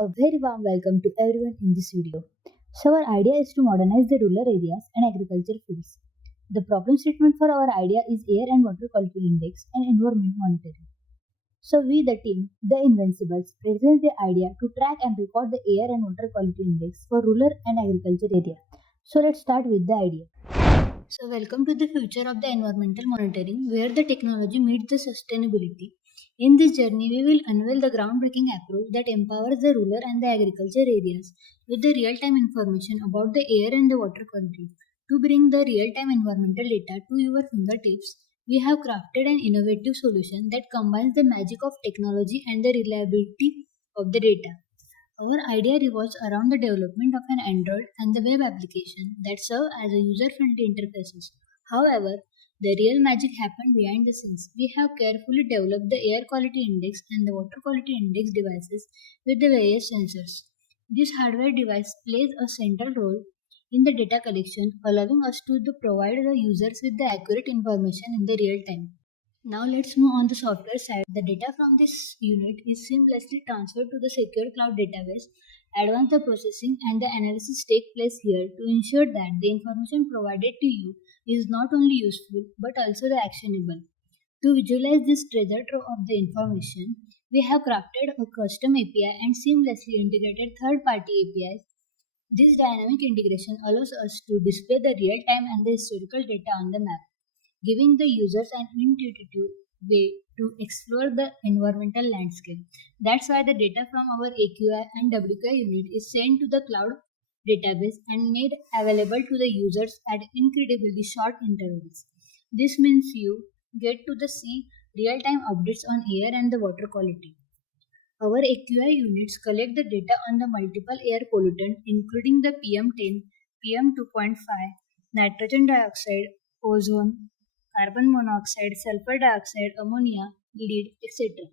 A very warm welcome to everyone in this video. So our idea is to modernize the rural areas and agriculture fields. The problem statement for our idea is air and water quality index and environment monitoring. So we the team, the Invincibles, present the idea to track and record the air and water quality index for rural and agriculture area. So let's start with the idea. So welcome to the future of the environmental monitoring where the technology meets the sustainability. In this journey, we will unveil the groundbreaking approach that empowers the rural and the agriculture areas with the real-time information about the air and the water quality. To bring the real-time environmental data to your fingertips, we have crafted an innovative solution that combines the magic of technology and the reliability of the data. Our idea revolves around the development of an Android and the web application that serve as a user-friendly interfaces. However, the real magic happened behind the scenes. We have carefully developed the air quality index and the water quality index devices with the various sensors. This hardware device plays a central role in the data collection, allowing us to provide the users with the accurate information in the real time. Now let's move on the software side. The data from this unit is seamlessly transferred to the secure cloud database. Advanced processing and the analysis take place here to ensure that the information provided to you is not only useful but also the actionable. To visualize this treasure trove of the information, we have crafted a custom API and seamlessly integrated third-party APIs. This dynamic integration allows us to display the real-time and the historical data on the map, giving the users an intuitive way to explore the environmental landscape. That's why the data from our AQI and WQI unit is sent to the cloud database and made available to the users at incredibly short intervals. This means you get to see real-time updates on air and the water quality. Our AQI units collect the data on the multiple air pollutants including the PM10, PM2.5, nitrogen dioxide, ozone, carbon monoxide, sulfur dioxide, ammonia, lead, etc.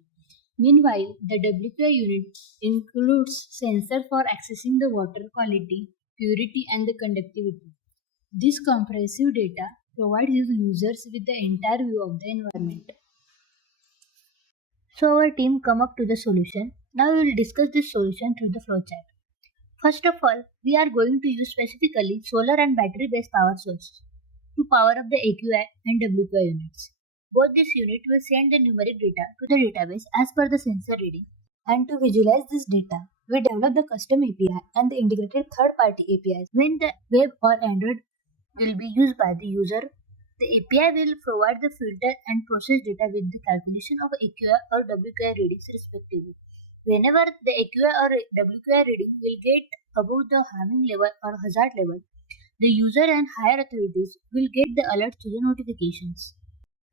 Meanwhile, the WQI unit includes sensors for accessing the water quality, purity, and the conductivity. This comprehensive data provides users with the entire view of the environment. So our team come up to the solution. Now we will discuss this solution through the flowchart. First of all, we are going to use specifically solar and battery-based power sources to power up the AQI and WQI units. Both this unit will send the numeric data to the database as per the sensor reading. And to visualize this data, we develop the custom API and the integrated third-party APIs. When the web or Android will be used by the user, the API will provide the filter and process data with the calculation of AQI or WQI readings respectively. Whenever the AQI or WQI reading will get above the harming level or hazard level, the user and higher authorities will get the alerts to the notifications.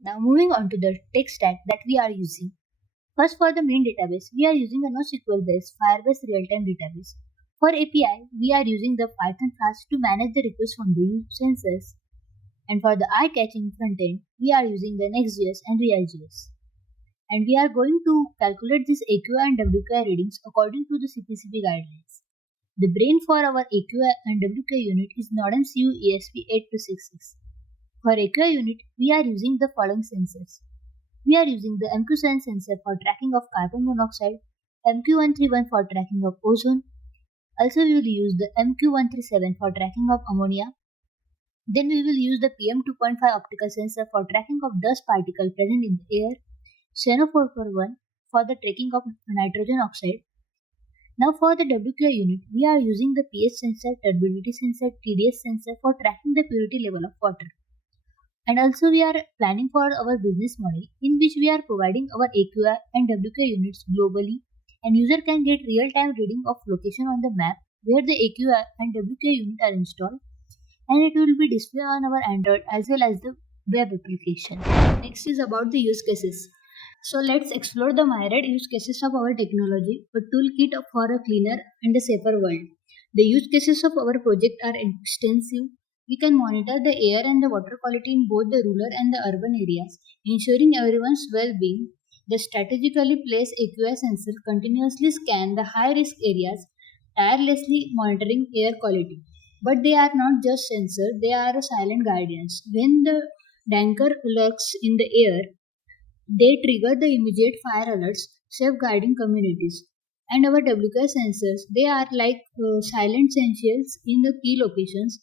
Now moving on to the tech stack that we are using. First, for the main database, we are using a NoSQL-based Firebase real-time database. For API, we are using the Python Flask to manage the requests from the sensors. And for the eye-catching front-end, we are using the Next.js and React.js. And we are going to calculate these AQI and WQI readings according to the CPCB guidelines. The brain for our AQI and WQI unit is Nodem CU ESP8266. For AQI unit, we are using the following sensors. We are using the MQ7 sensor for tracking of carbon monoxide, MQ131 for tracking of ozone. Also, we will use the MQ137 for tracking of ammonia. Then we will use the PM2.5 optical sensor for tracking of dust particle present in the air, Cyano441 for the tracking of nitrogen oxide. Now for the WQI unit, we are using the pH sensor, turbidity sensor, TDS sensor for tracking the purity level of water. And also we are planning for our business model in which we are providing our AQI and WQI units globally, and user can get real-time reading of location on the map where the AQI and WQI unit are installed, and it will be displayed on our Android as well as the web application. Next is about the use cases. So let's explore the myriad use cases of our technology, a toolkit for a cleaner and a safer world. The use cases of our project are extensive. We can monitor the air and the water quality in both the rural and the urban areas, ensuring everyone's well-being. The strategically placed AQI sensors continuously scan the high-risk areas, tirelessly monitoring air quality. But they are not just sensors, they are silent guardians. When the danger lurks in the air, they trigger the immediate fire alerts, safeguarding communities. And our WQI sensors, they are like silent sensors in the key locations,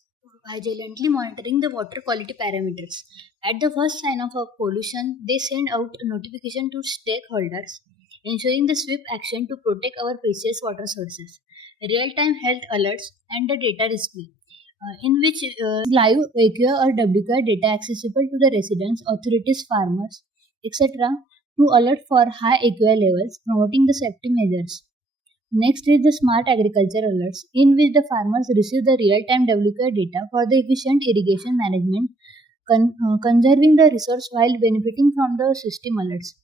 vigilantly monitoring the water quality parameters. At the first sign of a pollution, they send out a notification to stakeholders, ensuring the swift action to protect our precious water sources. Real-time health alerts and the data display, in which live AQI or WQI data accessible to the residents, authorities, farmers, etc. to alert for high AQI levels, promoting the safety measures. Next is the smart agriculture alerts, in which the farmers receive the real-time WQI data for the efficient irrigation management, conserving the resource while benefiting from the system alerts.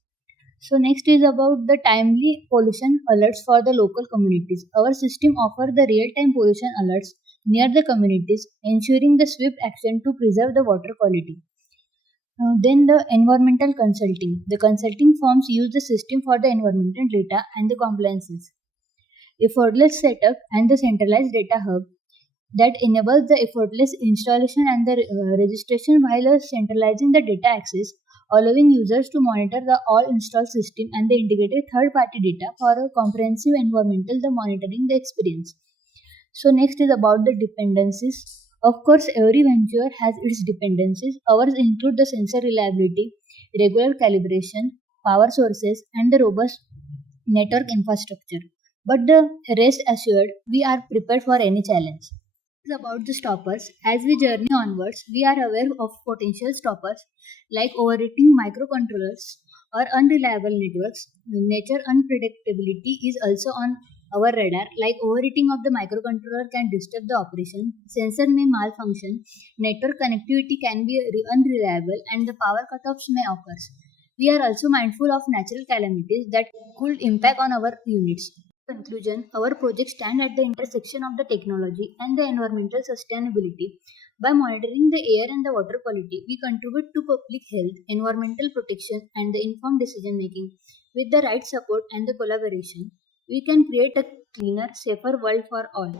So next is about the timely pollution alerts for the local communities. Our system offers the real-time pollution alerts near the communities, ensuring the swift action to preserve the water quality. Then the environmental consulting. The consulting firms use the system for the environmental data and the compliances. Effortless setup and the centralized data hub that enables the effortless installation and the registration while centralizing the data access, allowing users to monitor the all installed system and the integrated third-party data for a comprehensive environmental the monitoring the experience. So next is about the dependencies. Of course, every venture has its dependencies. Ours include the sensor reliability, regular calibration, power sources, and the robust network infrastructure. But the rest assured, we are prepared for any challenge. About the stoppers. As we journey onwards, we are aware of potential stoppers like overheating microcontrollers or unreliable networks. Nature unpredictability is also on our radar, like overheating of the microcontroller can disturb the operation, sensor may malfunction, network connectivity can be unreliable, and the power cutoffs may occur. We are also mindful of natural calamities that could impact on our units. Conclusion, our projects stand at the intersection of the technology and the environmental sustainability. By monitoring the air and the water quality, we contribute to public health, environmental protection, and the informed decision making. With the right support and the collaboration, we can create a cleaner, safer world for all.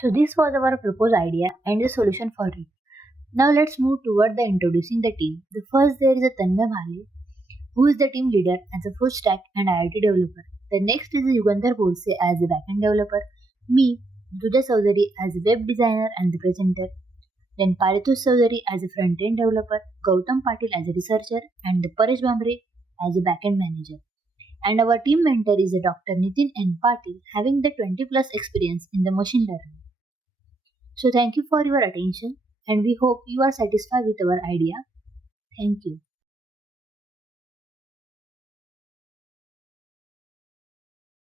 So, this was our proposed idea and the solution for it. Now, let's move toward the introducing the team. The first, there is a Tanmay Bhale, who is the team leader as a full stack and IoT developer. The next is Yugandhar Bolse as a backend developer, me, Duda Chaudhary as a web designer and the presenter, then Paritosh Chaudhary as a front-end developer, Gautam Patil as a researcher, and Paresh Bhambre as a backend manager. And our team mentor is a Dr. Nitin N. Patil, having the 20 plus experience in the machine learning. So thank you for your attention, and we hope you are satisfied with our idea. Thank you.